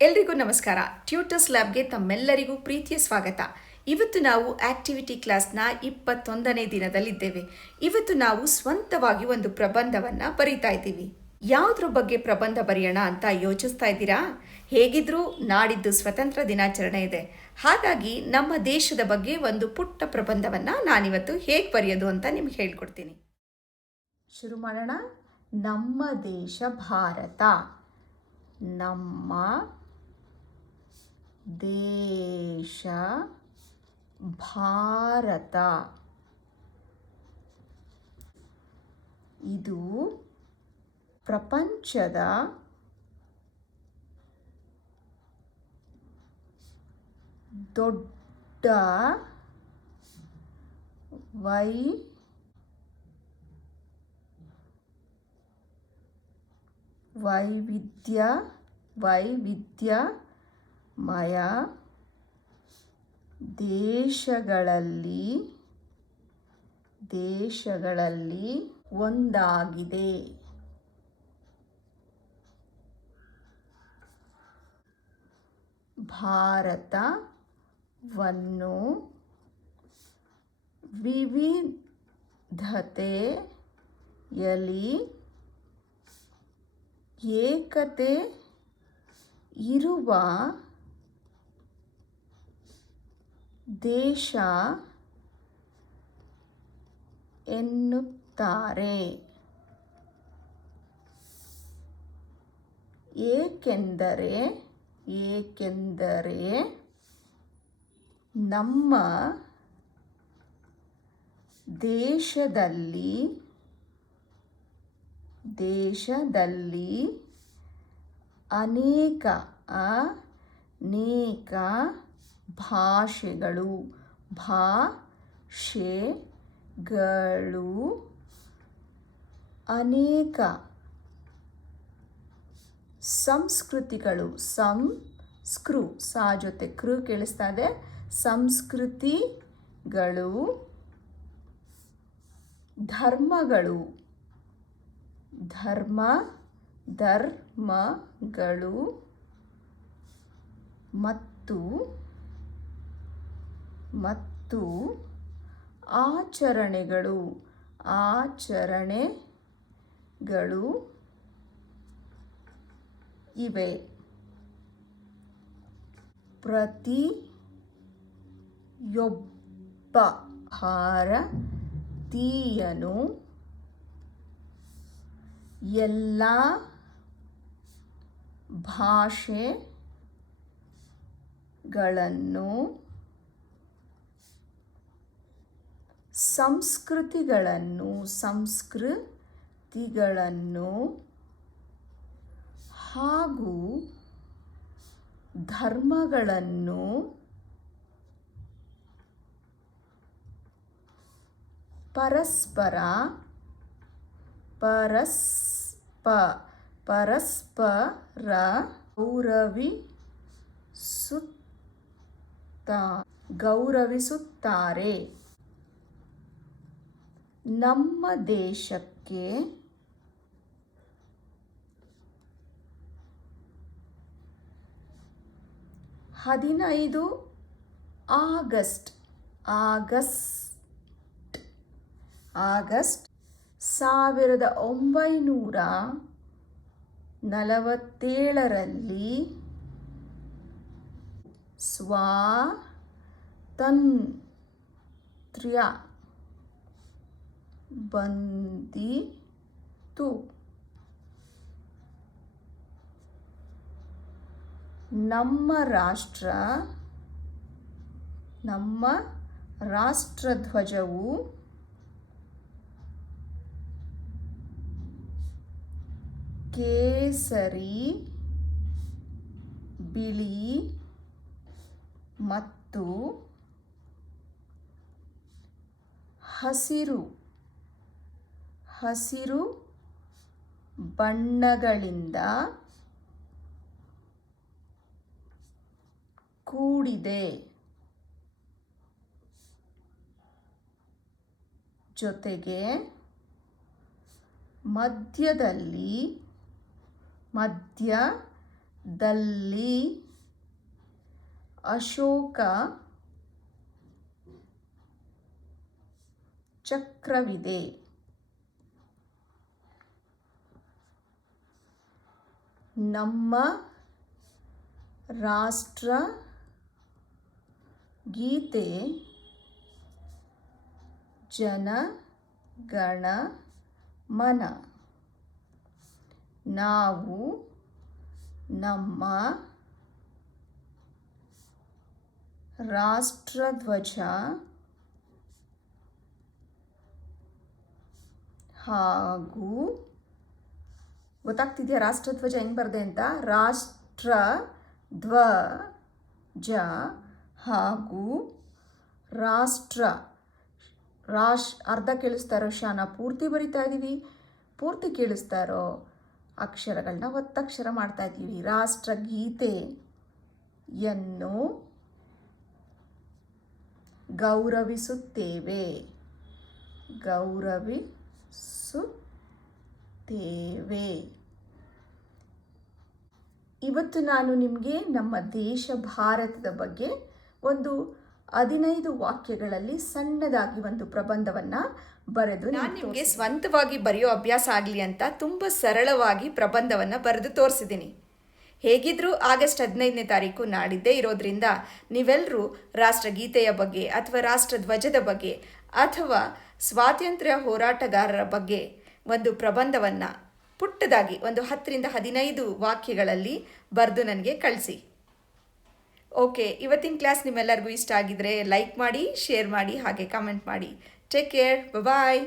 ಎಲ್ರಿಗೂ ನಮಸ್ಕಾರ. ಟ್ಯೂಟರ್ಸ್ ಲ್ಯಾಬ್ಗೆ ತಮ್ಮೆಲ್ಲರಿಗೂ ಪ್ರೀತಿಯ ಸ್ವಾಗತ. ಇವತ್ತು ನಾವು ಆಕ್ಟಿವಿಟಿ ಕ್ಲಾಸ್ನ 21ನೇ ದಿನದಲ್ಲಿದ್ದೇವೆ. ಇವತ್ತು ನಾವು ಸ್ವಂತವಾಗಿ ಒಂದು ಪ್ರಬಂಧವನ್ನು ಬರೀತಾ ಇದ್ದೀವಿ. ಯಾವುದ್ರ ಬಗ್ಗೆ ಪ್ರಬಂಧ ಬರೆಯೋಣ ಅಂತ ಯೋಚಿಸ್ತಾ ಇದ್ದೀರಾ? ಹೇಗಿದ್ರೂ ನಾಡಿದ್ದು ಸ್ವತಂತ್ರ ದಿನಾಚರಣೆ ಇದೆ. ಹಾಗಾಗಿ ನಮ್ಮ ದೇಶದ ಬಗ್ಗೆ ಒಂದು ಪುಟ್ಟ ಪ್ರಬಂಧವನ್ನು ನಾನಿವತ್ತು ಹೇಗೆ ಬರೆಯೋದು ಅಂತ ನಿಮ್ಗೆ ಹೇಳ್ಕೊಡ್ತೀನಿ. ಶುರು ಮಾಡೋಣ. ನಮ್ಮ ದೇಶ ಭಾರತ. ನಮ್ಮ ದೇಶ ಭಾರತ. ಇದು ಪ್ರಪಂಚದ ದೊಡ್ಡ ವೈವಿಧ್ಯಮಯ ದೇಶಗಳಲ್ಲಿ ಒಂದಾಗಿದೆ. ಭಾರತವನ್ನು ವಿವಿಧತೆಯಲ್ಲಿ ಏಕತೆ ಇರುವ ದೇಶ ಎನ್ನುತ್ತಾರೆ. ಏಕೆಂದರೆ ನಮ್ಮ ದೇಶದಲ್ಲಿ ಅನೇಕ ಭಾಷೆಗಳು ಅನೇಕ ಸಂಸ್ಕೃತಿಗಳು ಸಾ ಜೊತೆ ಕೃ ಕೇಳಿಸ್ತಾ ಇದೆ. ಸಂಸ್ಕೃತಿಗಳು, ಧರ್ಮಗಳು ಮತ್ತು ಆಚರಣೆಗಳು ಇವೆ. ಪ್ರತಿಯೊಬ್ಬ ಭಾರತೀಯನು ಎಲ್ಲ ಭಾಷೆಗಳನ್ನು, ಸಂಸ್ಕೃತಿಗಳನ್ನು ಹಾಗೂ ಧರ್ಮಗಳನ್ನು ಪರಸ್ಪರ ಗೌರವಿಸುತ್ತಾರೆ. ನಮ್ಮ ದೇಶಕ್ಕೆ 15 ಆಗಸ್ಟ್ 1947ರಲ್ಲಿ ಸ್ವಾತಂತ್ರ್ಯ ಬಂದಿತು. ನಮ್ಮ ರಾಷ್ಟ್ರಧ್ವಜವು ಕೇಸರಿ, ಬಿಳಿ ಮತ್ತು ಹಸಿರು ಬಣ್ಣಗಳಿಂದ ಕೂಡಿದೆ. ಜೊತೆಗೆ ಮಧ್ಯದಲ್ಲಿ ದಲ್ಲಿ ಅಶೋಕ ಚಕ್ರವಿದೆ. ನಮ್ಮ ರಾಷ್ಟ್ರ ಗೀತೆ ಜನ ಗಣ ಮನ. ನಾವು ನಮ್ಮ ರಾಷ್ಟ್ರಧ್ವಜ ಹಾಗೂ ಗೊತ್ತಾಗ್ತಿದೆಯಾ ರಾಷ್ಟ್ರಧ್ವಜ ಹೆಂಗೆ ಬರದೆ ಅಂತ? ರಾಷ್ಟ್ರಧ್ವಜ ಹಾಗೂ ರಾಷ್ಟ್ರ ಅರ್ಧ ಕೇಳಿಸ್ತಾ ಇರೋ ಶಾನ ಪೂರ್ತಿ ಬರಿತಾ ಇದ್ದೀವಿ. ಪೂರ್ತಿ ಕೇಳಿಸ್ತಾ ಇರೋ ಅಕ್ಷರಗಳನ್ನ ಒತ್ತಕ್ಷರ ಮಾಡ್ತಾ ಇದ್ದೀವಿ. ರಾಷ್ಟ್ರಗೀತೆಯನ್ನು ಗೌರವಿಸುತ್ತೇವೆ. ಇವತ್ತು ನಾನು ನಿಮಗೆ ನಮ್ಮ ದೇಶ ಭಾರತದ ಬಗ್ಗೆ ಒಂದು 15 ವಾಕ್ಯಗಳಲ್ಲಿ ಸಣ್ಣದಾಗಿ ಒಂದು ಪ್ರಬಂಧವನ್ನು ಬರೆದು ನಾನು ನಿಮಗೆ ಸ್ವಂತವಾಗಿ ಬರೆಯೋ ಅಭ್ಯಾಸ ಆಗಲಿ ಅಂತ ತುಂಬ ಸರಳವಾಗಿ ಪ್ರಬಂಧವನ್ನು ಬರೆದು ತೋರಿಸಿದ್ದೀನಿ. ಹೇಗಿದ್ರೂ ಆಗಸ್ಟ್ 15ನೇ ತಾರೀಕು ನಾಡಿದ್ದೇ ಇರೋದ್ರಿಂದ ನೀವೆಲ್ಲರೂ ರಾಷ್ಟ್ರಗೀತೆಯ ಬಗ್ಗೆ ಅಥವಾ ರಾಷ್ಟ್ರಧ್ವಜದ ಬಗ್ಗೆ ಅಥವಾ ಸ್ವಾತಂತ್ರ್ಯ ಹೋರಾಟಗಾರರ ಬಗ್ಗೆ ಒಂದು ಪ್ರಬಂಧವನ್ನು ಪುಟ್ಟದಾಗಿ ಒಂದು 10ರಿಂದ 15 ವಾಕ್ಯಗಳಲ್ಲಿ ಬರೆದು ನನಗೆ ಕಳಿಸಿ. ಓಕೆ, ಇವತ್ತಿನ ಕ್ಲಾಸ್ ನಿಮ್ಮೆಲ್ಲರಿಗೂ ಇಷ್ಟ ಆಗಿದ್ರೆ ಲೈಕ್ ಮಾಡಿ, ಶೇರ್ ಮಾಡಿ, ಹಾಗೆ ಕಮೆಂಟ್ ಮಾಡಿ. ಟೇಕ್ ಕೇರ್, ಬಾಯ್.